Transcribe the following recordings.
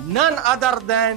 none other than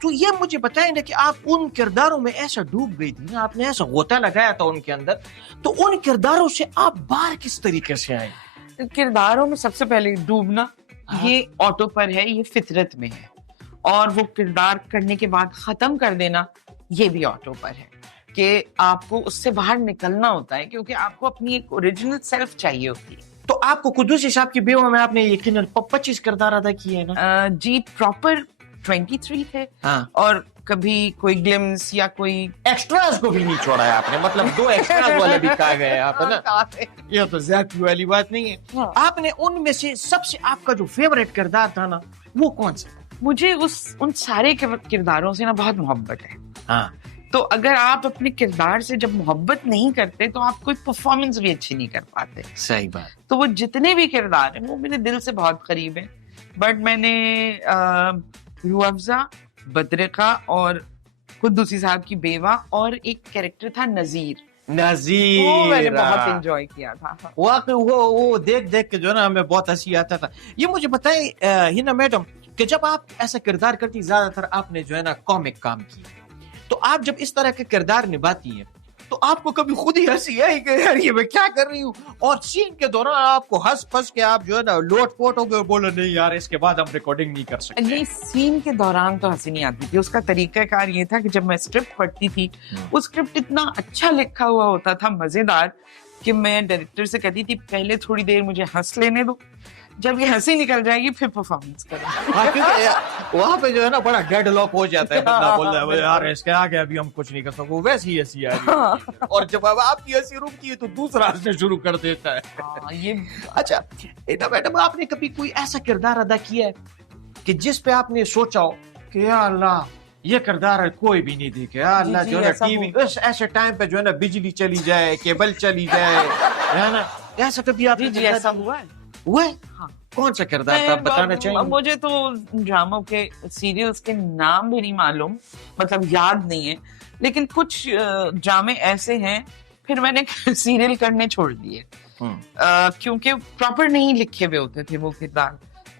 تو یہ مجھے بتائیں نا کہ آپ ان کرداروں میں ایسا ڈوب گئی تھی نا, آپ نے ایسا غوطہ لگایا تھا ان کے اندر, تو ان کرداروں سے آپ باہر کس طریقے سے آئے؟ کرداروں میں سب سے پہلے ڈوبنا یہ آٹو پر ہے, یہ فطرت میں ہے, اور وہ کردار کرنے کے بعد ختم کر دینا یہ بھی آٹو پر ہے, کہ آپ کو اس سے باہر نکلنا ہوتا ہے, کیونکہ آپ کو اپنی ایک اوریجنل سیلف چاہیے ہوتی ہے. تو آپ کو قدوسی صاحب کی بیوہ میں آپ نے یقیناً 25 کردار ادا کیے ہیں نا؟ جی پراپر 23 تھے, اور کبھی کوئی گلمس یا کوئی ایکسٹراز کو بھی نہیں چھوڑا ہے آپ نے, مطلب 2 ایکسٹراز والے بھی کہا گئے آپ, ہے نا؟ یہ تو زیادتی والی بات نہیں ہے. آپ نے ان میں سے سب سے آپ کا جو فیوریٹ کردار تھا نا وہ کون سا؟ مجھے ان سارے کرداروں سے نا بہت محبت ہے. ہاں, تو اگر آپ اپنے کردار سے جب محبت نہیں کرتے تو آپ کوئی پرفارمنس بھی اچھی نہیں کر پاتے. صحیح بات. تو وہ جتنے بھی کردار ہیں وہ میرے دل سے بہت قریب ہیں. بٹ میں نے روح افزا, بدرقہ اور قدوسی صاحب کی بیوہ, اور ایک کیریکٹر تھا نذیر, وہ میں نے بہت انجوائے کیا تھا. واقعی وہ دیکھ کے جو ہے نا ہمیں بہت ہنسی آتا تھا. یہ مجھے بتائیں ہنا میڈم کہ جب آپ ایسا کردار کرتی, زیادہ تر آپ نے جو ہے نا کامک کام کی, تو آپ جب اس طرح کے کردار نبھاتی ہیں تو آپ کو کبھی خود ہی ہنسی آئی کہ یار یہ میں کیا کر رہی ہوں, اور سین کے دوران آپ کو ہنس پھنس کے آپ جو ہے نا لوٹ پوٹ ہو گئے, بولے نہیں یار اس کے بعد ہم ریکارڈنگ نہیں کر سکتے؟ نہیں, سین کے دوران تو ہنسی نہیں آتی تھی. اس کا طریقہ کار یہ تھا کہ جب میں اسکرپٹ پڑھتی تھی, وہ اسکرپٹ اتنا اچھا لکھا ہوا ہوتا تھا, مزیدار, کہ میں ڈائریکٹر سے کہتی تھی پہلے تھوڑی دیر مجھے ہنس لینے دو, جب یہ ہنسی نکل جائے گی پھر پرفارمنس کریں. کیونکہ وہاں پہ جو ہے نا بڑا ڈیڈ لاک ہو جاتا ہے, بندہ بولتا ہے یار اس کے آگے ابھی ہم کچھ نہیں کر سکتے, وہ ویسی ہنسی آ رہی ہے, اور جب اب آپ کی ہنسی رکتی ہے تو دوسرا ہنسنا شروع کر دیتا ہے. یہ اچھا میڈم, آپ نے کبھی کوئی ایسا کردار ادا کیا ہے کہ جس پہ آپ نے سوچا ہو کہ یا اللہ یہ کردار کوئی بھی نہیں دیکھے, یا اللہ جو ہے نا ٹی وی ایسے ٹائم پہ جو ہے نا بجلی چلی جائے, کیبل چلی جائے, ہے نا, ایسا کبھی آپ جی ایسا ہوا ہے. ہاں, کون سا کردار تھا بتانا چاہیے؟ مجھے تو ڈراموں کے سیریلز کے نام بھی نہیں معلوم, مطلب یاد نہیں ہے, لیکن کچھ ڈرامے ایسے ہیں پھر میں نے سیریل کرنے چھوڑ دیے, کیونکہ پراپر نہیں لکھے ہوئے ہوتے تھے وہ کردار.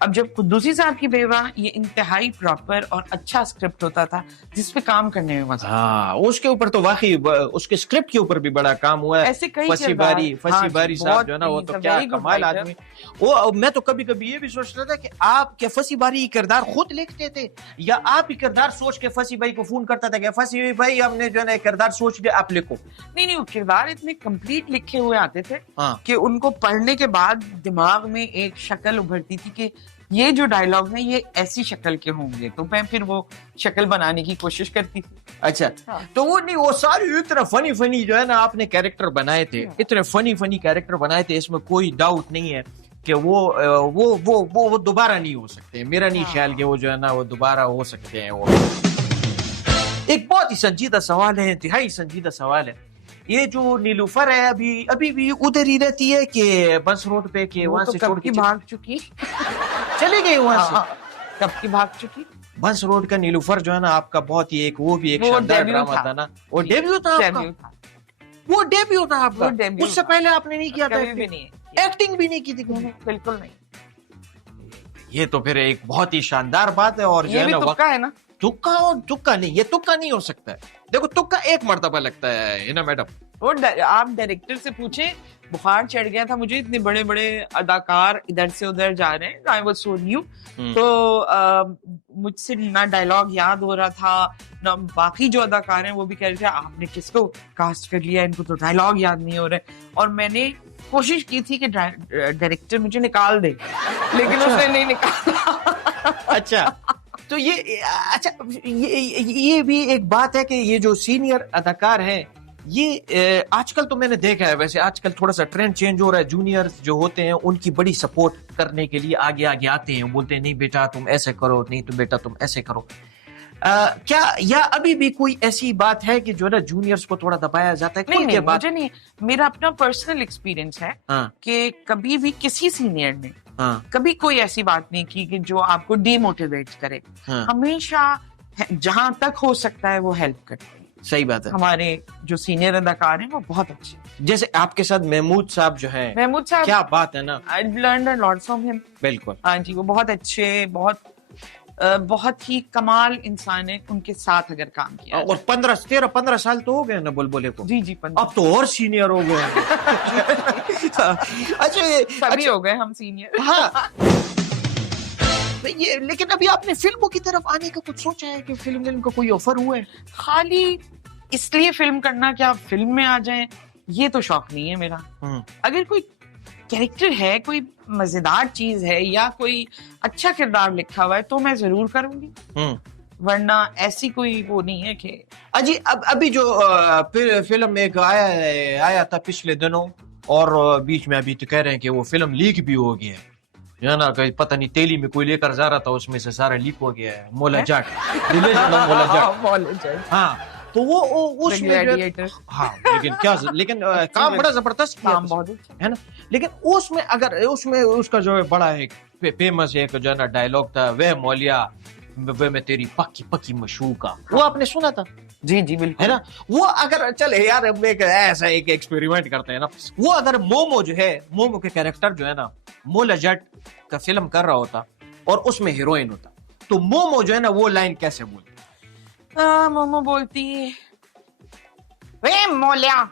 اب جب قدوسی صاحب کی بیوہ, یہ انتہائی پراپر اور اچھا اسکرپٹ ہوتا تھا جس پہ کام کرنے میں مزہ. ہاں, اس کے اوپر تو واقعی اس کے اسکرپٹ کے اوپر بھی بڑا کام ہوا ہے. ایسے کئی فسی باری صاحب جو ہے نا وہ تو کیا کمال آدمی. وہ میں تو کبھی کبھی یہ بھی سوچتا تھا کہ آپ کیا فسی باری کردار خود لکھتے تھے, یا آپ ہی کردار سوچ کے فسی بھائی کو فون کرتا تھا کہ فسی بھائی ہم نے جو ہے نا کردار سوچ لیا آپ لکھو؟ نہیں, وہ کردار اتنے کمپلیٹ لکھے ہوئے آتے تھے کہ ان کو پڑھنے کے بعد دماغ میں ایک شکل ابھرتی تھی کہ یہ جو ڈائلاگ ہیں یہ ایسی شکل کے ہوں گے, تو میں پھر وہ شکل بنانے کی کوشش کرتی تھی. اچھا, تو وہ نہیں, وہ ساری اتنا فنی جو ہے نا آپ نے کیریکٹر بنائے تھے, اتنے فنی کیریکٹر بنائے تھے, اس میں کوئی ڈاؤٹ نہیں ہے کہ وہ دوبارہ نہیں ہو سکتے. میرا نہیں خیال کہ وہ جو ہے نا وہ دوبارہ ہو سکتے ہیں. وہ ایک بہت ہی سنجیدہ سوال ہے, انتہائی سنجیدہ سوال ہے. یہ جو نیلوفر ہے ابھی بھی ادھر ہی رہتی ہے کہ بس روڈ پہ, کہ وہاں سے چھوڑ کے بھاگ چکی, چلی گئی وہاں سے؟ کب کی بھاگ چکی. بس روڈ کا نیلوفر جو ہے نا آپ کا بہت ہی ایک وہ بھی ایک شاندار ڈرامہ تھا نا, وہ ڈیبیو تھا آپ کا. وہ ڈیبیو تھا آپ کا, اس سے پہلے آپ نے نہیں کیا تھا؟ ایکٹنگ بھی نہیں کی تھی؟ بالکل نہیں. یہ تو پھر ایک بہت ہی شاندار بات ہے. اور یہ بھی تکا ہے نا. تکا نہیں, یہ تکا نہیں ہو سکتا ہے. دیکھو تکا ایک مرتبہ لگتا ہے نا میڈم. آپ ڈائریکٹر سے پوچھیں, بخار چڑھ گیا تھا مجھے, اتنے بڑے بڑے اداکار ادھر سے ادھر جا رہے ہیں, I was so new, تو مجھ سے نہ ڈائلاگ یاد ہو رہا تھا, نہ باقی جو اداکار ہیں وہ بھی کہہ رہے تھے آپ نے کس کو کاسٹ کر لیا, ان کو تو ڈائلاگ یاد نہیں ہو رہے. اور میں نے کوشش کی تھی کہ ڈائریکٹر مجھے نکال دے, لیکن اس نے نہیں نکالا. اچھا, تو یہ بھی ایک بات ہے کہ یہ جو سینئر اداکار ہیں, یہ آج کل تو میں نے دیکھا ہے, ویسے آج کل تھوڑا سا ٹرینڈ چینج ہو رہا ہے, جونیئر جو ہوتے ہیں ان کی بڑی سپورٹ کرنے کے لیے آگے آتے ہیں, بولتے ہیں نہیں بیٹا تم ایسے کرو, نہیں تو بیٹا تم ایسے کرو. کیا یا ابھی بھی کوئی ایسی بات ہے کہ جو نا جونیئرز کو تھوڑا دبایا جاتا ہے؟ نہیں, مجھے نہیں, میرا اپنا پرسنل ایکسپیرینس ہے کہ کبھی بھی کسی سینئر نے کبھی کوئی ایسی بات نہیں کی کہ جو آپ کو ڈی موٹیویٹ کرے. ہمیشہ جہاں تک ہو سکتا ہے وہ ہیلپ کرتے. صحیح بات ہے. ہمارے جو سینئر اداکار ہیں وہ بہت اچھے, جیسے آپ کے ساتھ محمود صاحب جو ہیں, محمود صاحب کیا بات ہے نا, I learned a lot from him. بالکل. ہاں جی, وہ بہت اچھے, بہت بہت ہی کمال انسان ہے ان کے ساتھ اگر کام کیا اور 15 سال تو ہو گئے نا بلبلے کو. جی اب تو اور سینئر ہو گئے اچھا سبھی ہو گئے ہم سینئر. ہاں یہ لیکن ابھی آپ نے فلموں کی طرف آنے کا کچھ سوچا ہے کہ فلم کا کوئی آفر ہوا ہے؟ خالی اس لیے فلم کرنا کہ آپ فلم میں آ جائیں یہ تو شوق نہیں ہے میرا. اگر کوئی کیریکٹر ہے, کوئی مزیدار چیز ہے یا کوئی اچھا کردار لکھا ہوا ہے تو میں ضرور کروں گی, ورنہ ایسی کوئی وہ نہیں ہے کہ جی. ابھی جو فلم ایک آیا تھا پچھلے دنوں اور بیچ میں ابھی تو کہہ رہے ہیں کہ وہ فلم لیک بھی ہو گیا ہے نا, کہ پتہ نہیں تیلی میں کوئی لے کر جا رہا تھا, اس میں سے سارا لیک ہو گیا ہے. مولا جٹ, مولا جٹ. ہاں تو وہ اس میں ہاں لیکن کام بڑا زبردست کام بہت ہے نا. لیکن اس میں اگر اس میں اس کا جو ہے بڑا ایک فیمس ایک جو ہے نا ڈائلاگ تھا, وہ مولیا وہ میں تیری پکی پکی مشوقہ, وہ آپ نے سنا تھا؟ جی جی بالکل ہے نا. وہ اگر چلے یار ایسا ایک ایکسپیریمنٹ کرتے ہیں نا, وہ اگر مومو جو ہے, مومو کے کیریکٹر جو ہے نا مولا جٹ کا فلم کر رہا ہوتا اور اس میں ہیروئن ہوتا, تو مومو جو ہے نا وہ لائن کیسے بولتی؟ مومو بولتی وے مولیا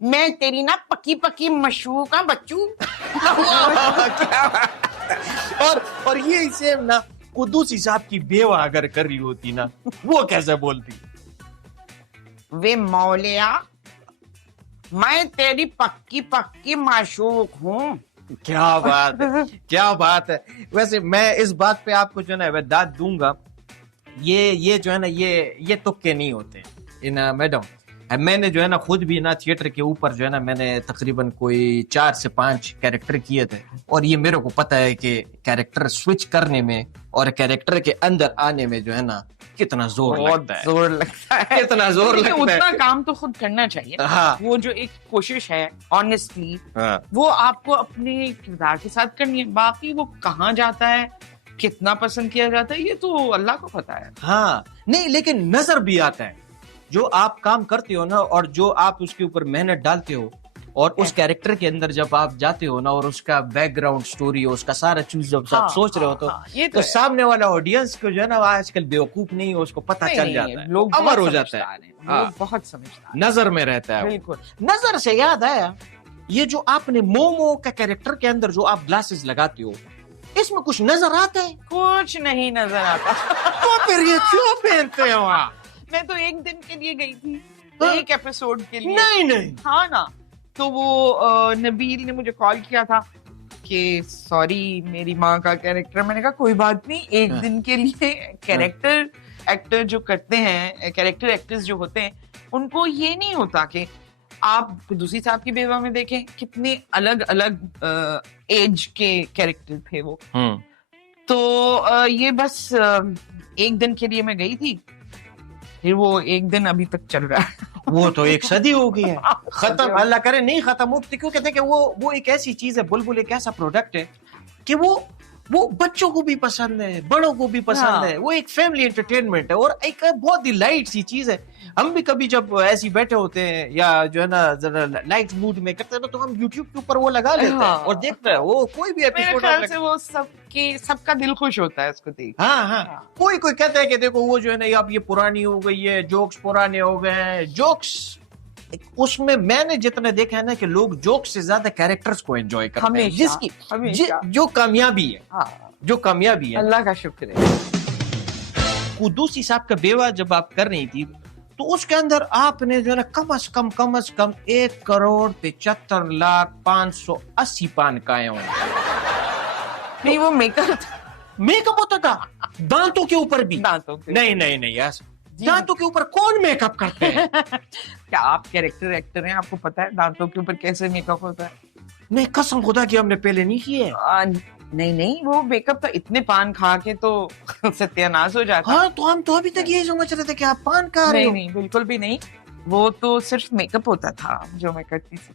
میں تیری نا پکی پکی مشوق ہوں بچو. اور یہ سیم نا قدوسی صاحب کی بیوہ اگر کر رہی ہوتی نا, وہ کیسے بولتی؟ وے مولیا میں تیری پکی پکی معشوق ہوں. کیا بات ہے, کیا بات ہے. ویسے میں اس بات پہ آپ کو جو ہے نا داد دوں گا, یہ جو ہے نا یہ تکے نہیں ہوتے میڈم. میں نے جو ہے نا خود بھی نا تھیٹر کے اوپر جو ہے نا میں نے تقریباً کوئی 4 سے 5 کیریکٹر کیے تھے, اور یہ میرے کو پتا ہے کہ کیریکٹر سوئچ کرنے میں اور کیریکٹر کے اندر آنے میں جو ہے نا کتنا زور لگتا ہے, کتنا زور لگتا ہے. اتنا کام تو خود کرنا چاہیے. وہ جو ایک کوشش ہے آنیسٹلی, وہ آپ کو اپنے کردار کے ساتھ کرنی ہے. باقی وہ کہاں جاتا ہے, کتنا پسند کیا جاتا ہے, یہ تو اللہ کو پتا ہے. ہاں نہیں, لیکن نظر بھی آتا ہے جو آپ کام کرتے ہو نا, اور جو آپ اس کے اوپر محنت ڈالتے ہو, اور اس کیریکٹر کے اندر جب آپ جاتے ہو نا, اور اس کا بیک گراؤنڈ سٹوری, اس کا سارا چیز جب آپ سوچ رہے ہو تو سامنے والا آڈینس کو جو ہے نا آج کل بیوقوف نہیں, اس کو پتہ چل جاتا ہے, لوگ امر ہو جاتا ہے, لوگ بہت سمجھدار, نظر میں رہتا ہے. بالکل. نظر سے یاد آیا, یہ جو آپ نے مومو کا کیریکٹر کے اندر جو آپ گلاسز لگاتے ہو, اس میں کچھ نظر آتا ہے؟ کچھ نہیں نظر آتا. تو پھر یہ کیوں پہنتے ہو آپ؟ میں تو ایک دن کے لیے گئی تھی, ایک ایپیسوڈ کے لیے. نہیں ہاں نا, تو وہ نبیل نے مجھے کال کیا تھا کہ سوری میری ماں کا کیریکٹر. میں نے کہا کوئی بات نہیں, ایک دن کے لیے. کیریکٹر ایکٹر جو کرتے ہیں, کیریکٹر ایکٹرز جو ہوتے ہیں, ان کو یہ نہیں ہوتا کہ آپ دوسری صاحب کی بیوہ میں دیکھیں کتنے الگ الگ ایج کے کیریکٹر تھے وہ. تو یہ بس ایک دن کے لیے میں گئی تھی, پھر وہ ایک دن ابھی تک چل رہا ہے. وہ تو ایک صدی ہو گئی ہے, ختم اللہ کرے نہیں ختم ہو. کیوں کہتے ہیں کہ وہ ایک ایسی چیز ہے, بلبل ایک ایسا پروڈکٹ ہے کہ وہ بچوں کو بھی پسند ہے, بڑوں کو بھی پسند ہے. وہ ایک فیملی انٹرٹینمنٹ ہے, اور ایک بہت ہی لائٹ سی چیز ہے. ہم بھی کبھی جب ایسے بیٹھے ہوتے ہیں یا جو ہے نا ذرا لائٹ موڈ میں کرتے ہیں تو ہم یوٹیوب کے اوپر وہ لگا لیتے ہیں اور دیکھتے ہیں. وہ کوئی بھی ایپیسوڈ وہ سب کا دل خوش ہوتا ہے اس کو دیکھ. ہاں کوئی کہتا ہے کہ دیکھو وہ جو ہے نا اب یہ پرانی ہو گئی ہے, جوکس پرانے ہو گئے ہیں. جوکس اس میں نے جتنا دیکھا ہے نا کہ لوگ جوکس سے زیادہ کیریکٹرز کو انجوائے کرتے ہیں, جس کی جو کامیابی ہے, جو کامیابی ہے. اللہ کا شکر ہے. قدوسی صاحب کا بیوہ جب آپ کر رہی تھی تو اس کے اندر آپ نے جو ہے نا کم از کم 1,75,580 پان کھائے ہوں. نہیں وہ میک اپ ہوتا تھا دانتوں کے اوپر بھی. نہیں ایسا دانتوں کے اوپر کون میک اپ کرتے ہیں؟ کیا آپ کیریکٹر ایکٹر ہیں, آپ کو پتا ہے دانتوں کے اوپر کیسے میک اپ ہوتا ہے؟ نہیں قسم خدا کی ہم نے پہلے نہیں کیے. نہیں وہ میک اپ تو اتنے پان کھا کے تو ستیہ ناش ہو جاتا. ہاں تو ہم تو ابھی تک یہی سمجھ رہے تھے کہ آپ پان کھا رہے ہو. نہیں بالکل بھی نہیں, وہ تو صرف میک اپ ہوتا تھا جو میں کرتی تھی.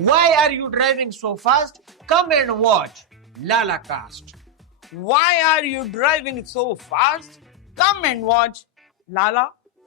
Why are you driving so fast? Come and watch Lala Cast. Why are you driving so fast? Come and watch Lala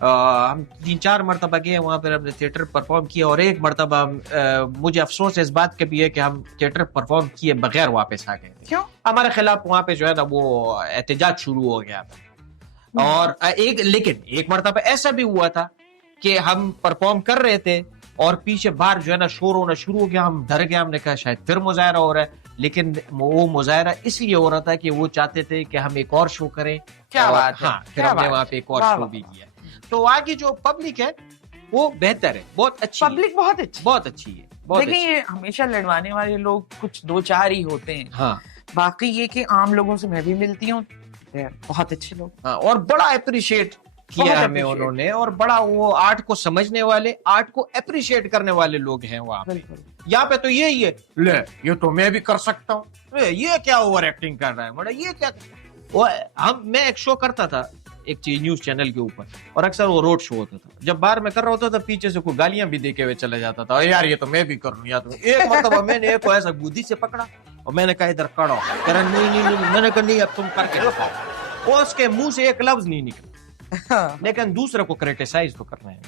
ہم 3-4 مرتبہ گئے وہاں پر ہم نے تھیٹر پرفارم کیا, اور ایک مرتبہ مجھے افسوس اس بات کا بھی ہے کہ ہم تھیٹر پرفارم کیے بغیر واپس آ گئے. کیوں؟ ہمارے خلاف وہاں پہ جو ہے نا وہ احتجاج شروع ہو گیا تھا. اور لیکن ایک مرتبہ ایسا بھی ہوا تھا کہ ہم پرفارم کر رہے تھے اور پیچھے باہر جو ہے نا شور ہونا شروع ہو گیا, ہم ڈر گئے, ہم نے کہا شاید پھر مظاہرہ ہو رہا ہے, لیکن وہ مظاہرہ اس لیے ہو رہا تھا کہ وہ چاہتے تھے کہ ہم ایک اور شو کریں. کیا بات ہے. ہاں, پھر ہم نے وہاں پہ ایک اور شو بھی کیا. تو آگے جو پبلک ہے وہ بہتر ہے, بہت اچھی, پبلک بہت اچھی ہے. لیکن یہ ہمیشہ لڑوانے والے لوگ کچھ 2-4 ہی ہوتے ہیں. ہاں, باقی یہ کہ عام لوگوں سے میں بھی ملتی ہوں, بہت اچھے لوگ. ہاں, اور بڑا اپریشیٹ کیا ہمیں انہوں نے, اور بڑا وہ آرٹ کو سمجھنے والے, آرٹ کو اپریشیٹ کرنے والے لوگ ہیں وہاں. یہاں پہ تو یہی ہے, لے یہ تو میں بھی کر سکتا ہوں, یہ کیا اوور ایکٹنگ کر رہا ہے, بڑا یہ کیا. میں ایک شو کرتا تھا ایک نیوز چینل کے اوپر, اور اکثر وہ روڈ شو ہوتا تھا. جب باہر میں کر رہا ہوتا تھا پیچھے سے کوئی گالیاں بھی دے کے ہوئے چلے جاتا تھا, یار یہ تو میں بھی کر لوں. یا تو ایک مرتبہ میں نے ایک کو ایسا گودی سے پکڑا اور میں نے کہا ادھر کھڑا ہو, کہہ رہا نہیں, میں نے کہا نہیں اب تم کر کے دکھاؤ. وہ اس کے منہ سے ایک لفظ نہیں نکلا, لیکن دوسرے کو کریٹیسائز تو کرنا ہے.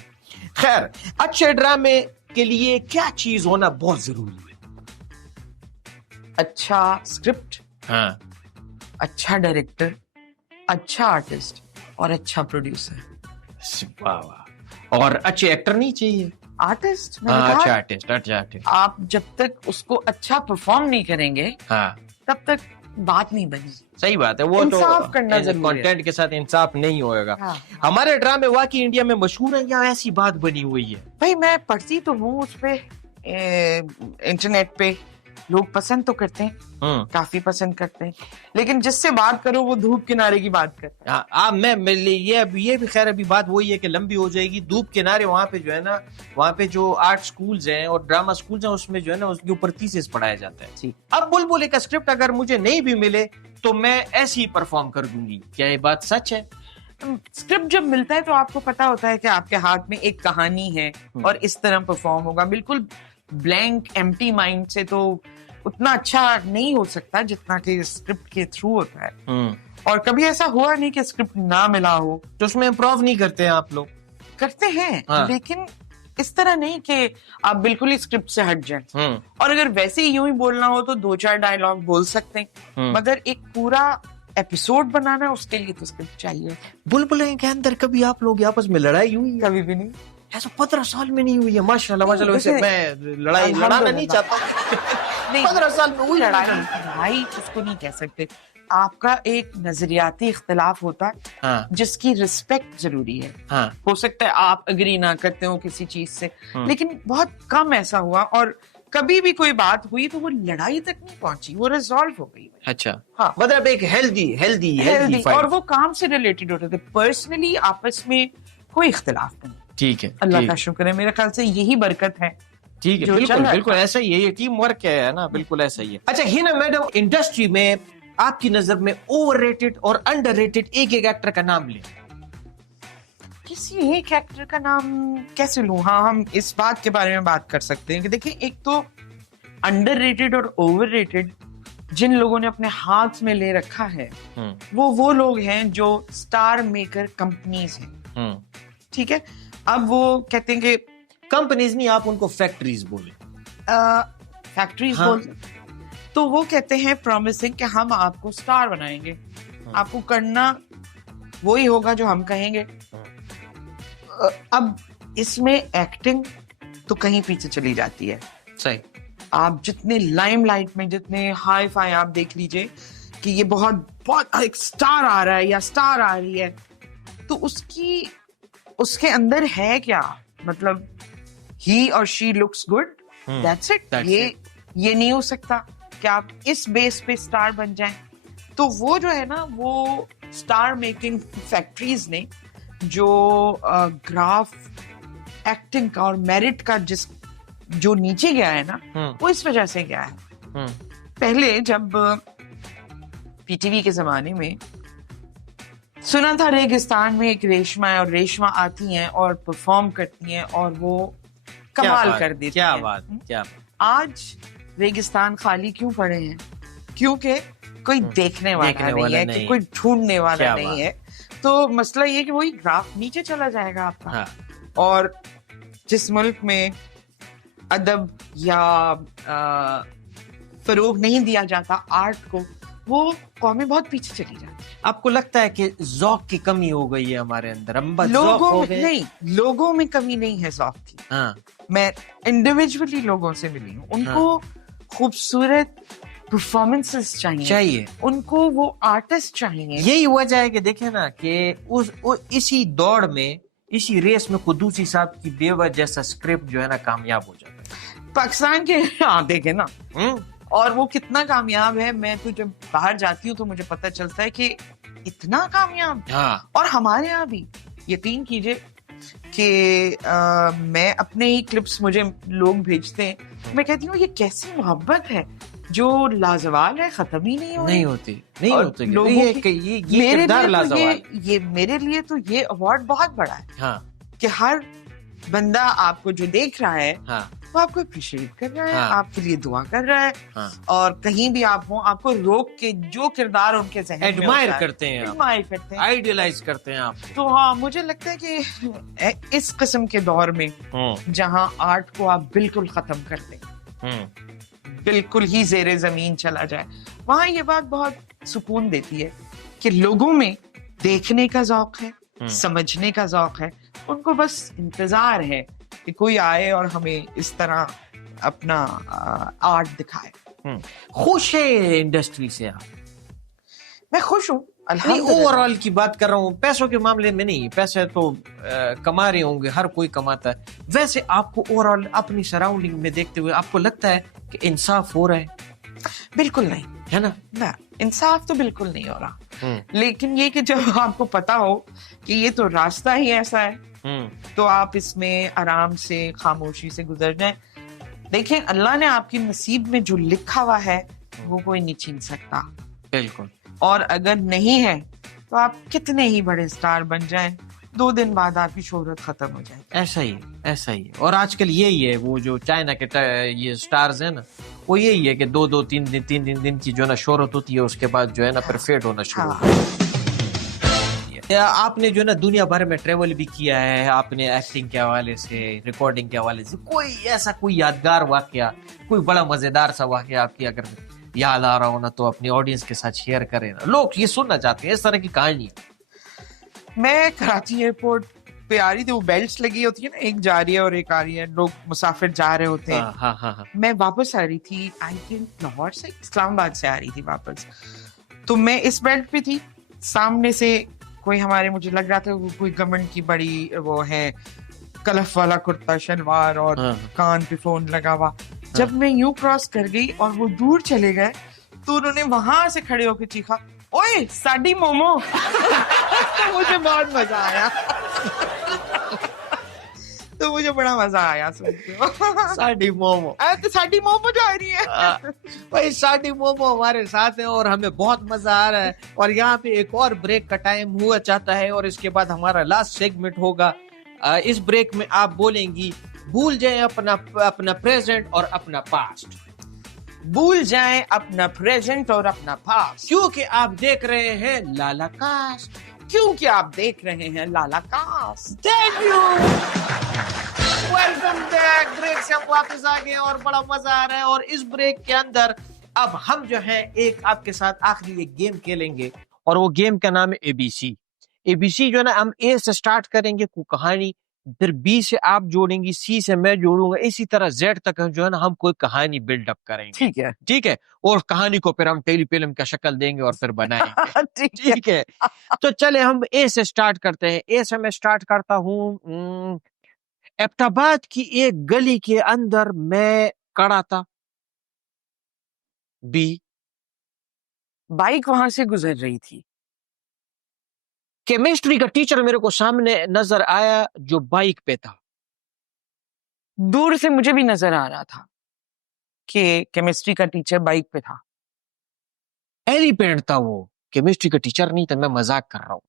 خیر, اچھے ڈرامے کے لیے کیا چیز ہونا بہت ضروری ہے؟ اچھا اسکرپٹ, ہاں, اچھا ڈائریکٹر, اچھا آرٹسٹ اور اچھا پروڈیوسر. اور اچھے ایکٹر نہیں چاہیے. آرٹسٹ, اچھا آرٹسٹ. آپ جب تک اس کو اچھا پرفارم نہیں کریں گے تب تک بات نہیں بنی. صحیح بات ہے, وہ تو انصاف کرنا ضروری ہے. کنٹینٹ کے ساتھ انصاف نہیں ہوئے گا. ہمارے ڈرامے واقعی انڈیا میں مشہور ہیں یا ایسی بات بنی ہوئی ہے؟ بھائی میں پڑھتی تو ہوں اس پہ, انٹرنیٹ پہ لوگ پسند تو کرتے ہیں, کافی پسند کرتے ہیں, لیکن جس سے بات کرو وہ دھوپ کنارے کی بات کرتے ہیں. یہ بھی خیر ابھی بات وہی ہے کہ لمبی ہو جائے گی. دھوپ کنارے وہاں پہ جو ہے نا, وہاں پہ جو آرٹ سکولز ہیں اور ڈراما سکولز ہیں اس میں جو ہے نا اس کے اوپر تھیسس پڑھایا جاتا ہے. اب بلبلے کا اسکرپٹ اگر مجھے نہیں بھی ملے تو میں ایسے ہی پرفارم کر دوں گی, کیا یہ بات سچ ہے؟ اسکرپٹ جب ملتا ہے تو آپ کو پتا ہوتا ہے کہ آپ کے ہاتھ میں ایک کہانی ہے اور اس طرح پرفارم ہوگا. بالکل بلینک ایمٹی مائنڈ سے تو اتنا اچھا نہیں ہو سکتا جتنا کہ اسکرپٹ کے تھرو ہوتا ہے. اور کبھی ایسا ہوا نہیں کہ اسکرپٹ نہ ملا ہو تو اس میں امپروو نہیں کرتے ہیں آپ لوگ؟ کرتے ہیں, لیکن اس طرح نہیں کہ آپ بالکل ہی اسکرپٹ سے ہٹ جائیں. اور اگر ویسے ہی یوں ہی بولنا ہو تو 2-4 ڈائلاگ بول سکتے ہیں, مگر ایک پورا ایپیسوڈ بنانا اس کے لیے تو اسکرپٹ چاہیے. بلبلے کے اندر کبھی آپ لوگ آپس میں لڑائی ہوئی؟ کبھی بھی نہیں. ایسا 15 سال میں نہیں ہوئی ہے؟ ماشاءاللہ ماشاءاللہ. ویسے میں لڑائی لڑانا نہیں چاہتا, 15 سال میں ہوئی لڑائی اس کو نہیں کہہ سکتے. آپ کا ایک نظریاتی اختلاف ہوتا ہے جس کی رسپیکٹ ضروری ہے. ہو سکتا ہے آپ اگری نہ کرتے ہو کسی چیز سے, لیکن بہت کم ایسا ہوا, اور کبھی بھی کوئی بات ہوئی تو وہ لڑائی تک نہیں پہنچی, وہ ریزالو ہو گئی. اچھا, مطلب ایک ہیلدی اور وہ کام سے ریلیٹڈ ہوتے تھے. پرسنلی آپس میں کوئی اختلاف نہیں. ٹھیک ہے, اللہ کا شکر ہے, میرے خیال سے یہی برکت ہے. ٹھیک ہے, بالکل ایسا ہی ہے, یہ ٹیم ورک ہے نا, بالکل ایسا ہی ہے. اچھا ہینا میڈم, انڈسٹری میں آپ کی نظر میں اوور ریٹڈ اور انڈر ریٹڈ ایک ایکٹر کا نام لیں. کسی ایک ایکٹر کا نام کیسے لوں؟ ہاں, ہم اس بات کے بارے میں بات کر سکتے ہیں کہ دیکھیں, ایک تو انڈر ریٹڈ اور اوور ریٹڈ جن لوگوں نے اپنے ہاتھ میں لے رکھا ہے وہ لوگ ہیں جو اسٹار میکر کمپنیز ہیں. ٹھیک ہے, اب وہ کہتے ہیں کہ کمپنیز نہیں, آپ ان کو فیکٹریز بولیں. فیکٹریز بولیں تو وہ کہتے ہیں پرومسنگ کہ ہم آپ کو اسٹار بنائیں گے, آپ کو کرنا وہی ہوگا جو ہم کہیں گے. اب اس میں ایکٹنگ تو کہیں پیچھے چلی جاتی ہے. صحیح, آپ جتنے لائم لائٹ میں, جتنے ہائی فائی آپ دیکھ لیجئے کہ یہ بہت ایک اسٹار آ رہا ہے یا اسٹار آ رہی ہے, تو اس کے اندر ہے کیا, مطلب ہی اور she looks good, that's it. یہ نہیں ہو سکتا کہ آپ اس بیس پہ اسٹار بن جائیں. تو وہ جو ہے نا, وہ اسٹار میکنگ فیکٹریز نے جو گراف ایکٹنگ کا اور میرٹ کا جو نیچے گیا ہے نا, وہ اس وجہ سے گیا ہے. پہلے جب پی ٹی وی کے زمانے میں سنا تھا ریگستان میں ایک ریشما ہے, اور ریشما آتی ہیں اور پرفارم کرتی ہیں اور وہ کمال کر دیتی ہیں. کیا آج ریگستان خالی کیوں پڑے ہیں؟ کیونکہ کوئی دیکھنے والا نہیں ہے, کہ کوئی ڈھونڈنے والا نہیں ہے. تو مسئلہ یہ کہ وہی گراف نیچے چلا جائے گا آپ کا. ہاں اور جس ملک میں ادب یا فروغ نہیں دیا جاتا آرٹ کو, وہ قومیں بہت پیچھے چلی جاتی. آپ کو لگتا ہے کہ ذوق کی کمی ہو گئی ہے ہمارے اندر؟ ہم بس ذوق لوگوں ہو میں گئے. نہیں, لوگوں میں کمی نہیں ہے ذوق کی. ہاں میں انڈیویجولی لوگوں سے ملی ہوں, ان ہاں. کو خوبصورت پرفارمنسز چاہیے, ان کو وہ آرٹسٹ چاہیے. یہی وجہ ہے کہ دیکھیں نا کہ اسی دوڑ میں, اسی ریس میں قدوسی صاحب کی بیوہ جیسا اسکرپٹ جو ہے نا کامیاب ہو جاتا ہے پاکستان کے. ہاں دیکھیں نا, اور وہ کتنا کامیاب ہے. میں تو جب باہر جاتی ہوں تو مجھے پتہ چلتا ہے کہ اتنا کامیاب. ہاں اور ہمارے یہاں بھی یقین کیجئے کہ میں اپنے ہی کلپس مجھے لوگ بھیجتے ہیں, میں کہتی ہوں یہ کیسی محبت ہے جو لازوال ہے, ختم ہی نہیں ہوتی یہ میرے لیے تو یہ ایوارڈ بہت بڑا ہے. ہاں کہ ہر بندہ آپ کو جو دیکھ رہا ہے ہاں وہ آپ کو اپریشیٹ کر رہا ہے, ہاں. آپ کے لیے دعا کر رہا ہے, ہاں. اور کہیں بھی آپ ہوں آپ کو روک کے جو کردار ان کے ذہن میں ایڈمائر کرتے ہیں, ایڈمائر کرتے ہیں, آئیڈیلائز کرتے ہیں آپ. تو ہاں مجھے لگتا ہے کہ اس قسم کے دور میں جہاں آرٹ کو آپ بالکل ختم کر دیں, بالکل ہی زیر زمین چلا جائے, وہاں یہ بات بہت سکون دیتی ہے کہ لوگوں میں دیکھنے کا ذوق ہے, سمجھنے کا ذوق ہے, ان کو بس انتظار ہے کہ کوئی آئے اور ہمیں اس طرح اپنا آرٹ دکھائے. خوش ہے انڈسٹری سے آپ؟ میں خوش ہوں اوور آل کی بات کر رہا ہوں, پیسوں کے معاملے میں نہیں. پیسے تو کما رہے ہوں گے, ہر کوئی کماتا ہے. ویسے آپ کو اوور آل اپنی سراؤنڈنگ میں دیکھتے ہوئے آپ کو لگتا ہے کہ انصاف ہو رہا ہے؟ بالکل نہیں ہے نا, انصاف تو بالکل نہیں ہو رہا. لیکن یہ کہ جب آپ کو پتا ہو کہ یہ تو راستہ ہی ایسا ہے تو آپ اس میں آرام سے خاموشی سے گزر جائیں. دیکھیں اللہ نے آپ کی نصیب میں جو لکھا ہوا ہے وہ کوئی نہیں چھین سکتا. بالکل. اور اگر نہیں ہے تو آپ کتنے ہی بڑے سٹار بن جائیں, 2 دن بعد آپ کی شہرت ختم ہو جائے. ایسا ہی. اور آج کل یہی ہے, وہ جو چائنا کے یہ سٹارز ہیں نا, وہ یہی ہے کہ 2-3 دن کی جو ہے نا شہرت ہوتی ہے, اس کے بعد جو ہے نا پھر فیڈ ہونا شروع ہوتا ہے. آپ نے جو ہے نا دنیا بھر میں ٹریول بھی کیا ہے, آپ نے ایکٹنگ کے حوالے سے, ریکارڈنگ کے حوالے سے, کوئی یادگار واقعہ, کوئی بڑا مزیدار سا واقعہ آپ کی اگر یاد آ رہا ہو نا تو اپنی آڈینس کے ساتھ شیئر کریں نا, لوگ یہ سننا چاہتے ہیں اس طرح کی کہانی. میں کراچی ایئرپورٹ پہ آ رہی تھی, وہ بیلٹس لگی ہوتی ہے نا, ایک جا رہی ہے اور ایک آ رہی ہے, لوگ مسافر جا رہے ہوتے ہیں. میں واپس آ رہی تھی, آئی تھنک لاہور سے, اسلام آباد سے آ رہی تھی واپس, تو میں اس بیلٹ پہ تھی, سامنے سے کوئی ہمارے, مجھے لگ رہا تھا کوئی گورنمنٹ کی بڑی وہ ہے, کلف والا کرتا شلوار اور کان پہ فون لگا ہوا. جب میں یوں کراس کر گئی اور وہ دور چلے گئے تو انہوں نے وہاں سے کھڑے ہو کے چیخا, اوئے ساڈی مومو. مجھے بہت مزہ آیا, تو مجھے بڑا مزہ آیا سن کے. ساڈی مومو, تو ساڈی مومو جا رہی ہے بھائی, ساڈی مومو ہمارے ساتھ ہیں اور ہمیں بہت مزہ آ رہا ہے. اور یہاں پہ ایک اور بریک کا ٹائم ہوا چاہتا ہے, اور اس کے بعد ہمارا لاسٹ سیگمنٹ ہوگا. اس بریک میں آپ بولیں گی بھول جائیں اپنا پریزنٹ اور اپنا پاسٹ. بھول جائیں اپنا پریزنٹ اور اپنا پاسٹ, کیونکہ آپ دیکھ رہے ہیں لالا کاسٹ. کیونکہ آپ دیکھ رہے ہیں لالا کاسٹ. Thank you, welcome back. Break سے ہم واپس آ گئے اور بڑا مزہ آ رہا ہے. اور اس بریک کے اندر اب ہم جو ہے ایک آپ کے ساتھ آخری ایک گیم کھیلیں گے, اور وہ گیم کا نام ہے ABC. ABC جو ہے نا, ہم A سے سٹارٹ کریں گے کوئی کہانی, پھر B سے آپ جوڑیں گی, C سے میں جوڑوں گا, اسی طرح Z تک جو ہے نا ہم کوئی کہانی بلڈ اپ کریں گے. ٹھیک ہے, اور کہانی کو پھر ہم ٹیلی فلم کا شکل دیں گے اور پھر بنائیں گے. ٹھیک ہے, تو چلے ہم A سے سٹارٹ کرتے ہیں. A سے میں سٹارٹ کرتا ہوں. ایبٹ آباد کی ایک گلی کے اندر میں کڑا تھا. B, بائک وہاں سے گزر رہی تھی. کیمسٹری کا ٹیچر میرے کو سامنے نظر آیا جو بائک پہ تھا. دور سے مجھے بھی نظر آ رہا تھا کہ کیمسٹری کا ٹیچر بائک پہ تھا. ایلیفینٹ تھا وہ, کیمسٹری کا ٹیچر نہیں تھا. میں مذاق کر رہا ہوں,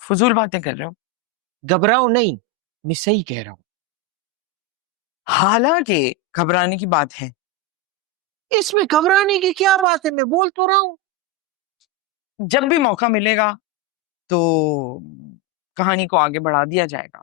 فضول باتیں کر رہے ہو. گھبراؤ نہیں, میں صحیح کہہ رہا ہوں. حالانکہ گھبرانے کی بات ہے. اس میں گھبرانے کی کیا بات ہے, میں بول تو رہا ہوں. جب بھی موقع ملے گا تو کہانی کو آگے بڑھا دیا جائے گا.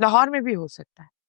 لاہور میں بھی ہو سکتا ہے.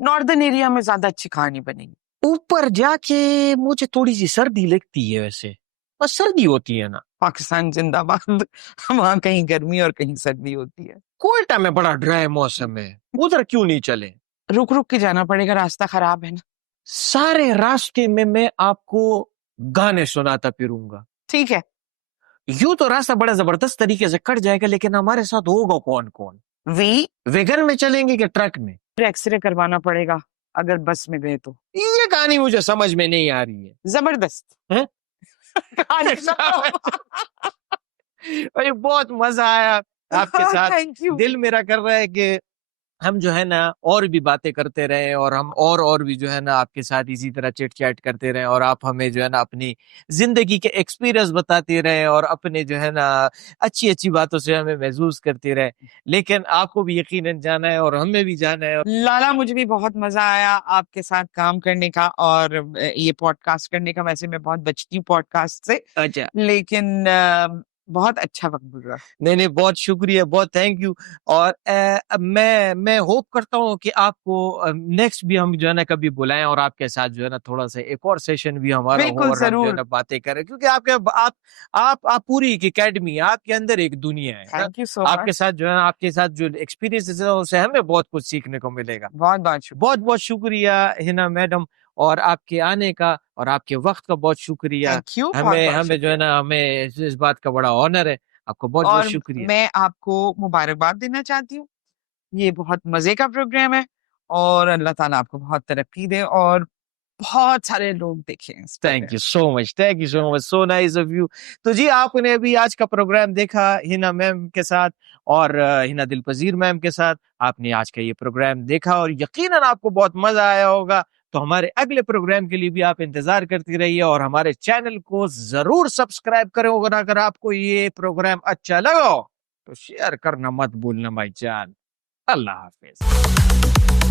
ناردرن ایریا میں زیادہ اچھی کہانی بنے گی. اوپر جا کے مجھے تھوڑی سی سردی لگتی ہے ویسے. اور سردی ہوتی ہے نا. پاکستان زندہ باد. وہاں کہیں گرمی اور کہیں سردی ہوتی ہے. کوئٹہ میں بڑا ڈرائی موسم ہے, ادھر کیوں نہیں چلے؟ رک رک کے جانا پڑے گا, راستہ خراب ہے نا. سارے راستے میں آپ کو گانے سناتا پھروں گا. ٹھیک ہے. یوں تو راستہ بڑا زبردست طریقے سے کٹ جائے گا, لیکن ہمارے ساتھ ہوگا کون کون؟ ویگن میں چلیں گے کہ ٹرک میں؟ ایکس رے کروانا پڑے گا اگر بس میں گئے تو. یہ کہانی مجھے سمجھ میں نہیں آ رہی ہے. زبردست. بہت مزہ آیا آپ کے ساتھ. Thank you. دل میرا کر رہا ہے کہ ہم جو ہے نا اور بھی باتیں کرتے رہیں, اور ہم اور بھی جو ہے نا آپ کے ساتھ اسی طرح چٹ چیٹ کرتے رہیں, اور آپ ہمیں جو ہے نا اپنی زندگی کے ایکسپیرینس بتاتے رہیں, اور اپنے جو ہے نا اچھی اچھی باتوں سے ہمیں محظوظ کرتے رہیں. لیکن آپ کو بھی یقیناً جانا ہے اور ہمیں بھی جانا ہے. لالا مجھے بھی بہت مزہ آیا آپ کے ساتھ کام کرنے کا اور یہ پوڈ کاسٹ کرنے کا. ویسے میں بہت بچتی ہوں پوڈ کاسٹ سے, اچھا, لیکن بہت اچھا وقت گزرا. نہیں بہت شکریہ, بہت تھینک یو. اور میں ہوپ کرتا ہوں کہ آپ کو نیکسٹ بھی ہم جو ہے نا کبھی بلائیں, اور آپ کے ساتھ جو ہے نا تھوڑا سا ایک اور سیشن بھی ہمارا ہو, اور ہم جو ہے نا باتیں کریں, کیونکہ آپ پوری ایک اکیڈمی, آپ کے اندر ایک دنیا ہے. آپ کے ساتھ جو ہے نا آپ کے ساتھ جو ایکسپیرینس ہے اسے ہمیں بہت کچھ سیکھنے کو ملے گا. بہت بہت شکریہ ہنا میڈم, اور آپ کے آنے کا اور آپ کے وقت کا بہت شکریہ. ہمیں جو ہے نا ہمیں اس بات کا بڑا آنر ہے. آپ کو بہت بہت شکریہ. میں آپ کو مبارکباد دینا چاہتی ہوں. یہ بہت مزے کا پروگرام ہے, اور اللہ تعالیٰ آپ کو بہت ترقی دے اور بہت سارے لوگ دیکھیں. Thank you so much, thank you so much, so nice of you. تو جی, آپ نے ابھی آج کا پروگرام دیکھا ہنا میم کے ساتھ اور ہنا دلپذیر میم کے ساتھ. آپ نے آج کا یہ پروگرام دیکھا اور یقیناً آپ کو بہت مزہ آیا ہوگا. تو ہمارے اگلے پروگرام کے لیے بھی آپ انتظار کرتی رہیے, اور ہمارے چینل کو ضرور سبسکرائب کریں. اگر آپ کو یہ پروگرام اچھا لگا تو شیئر کرنا مت بھولنا بھائی جان. اللہ حافظ.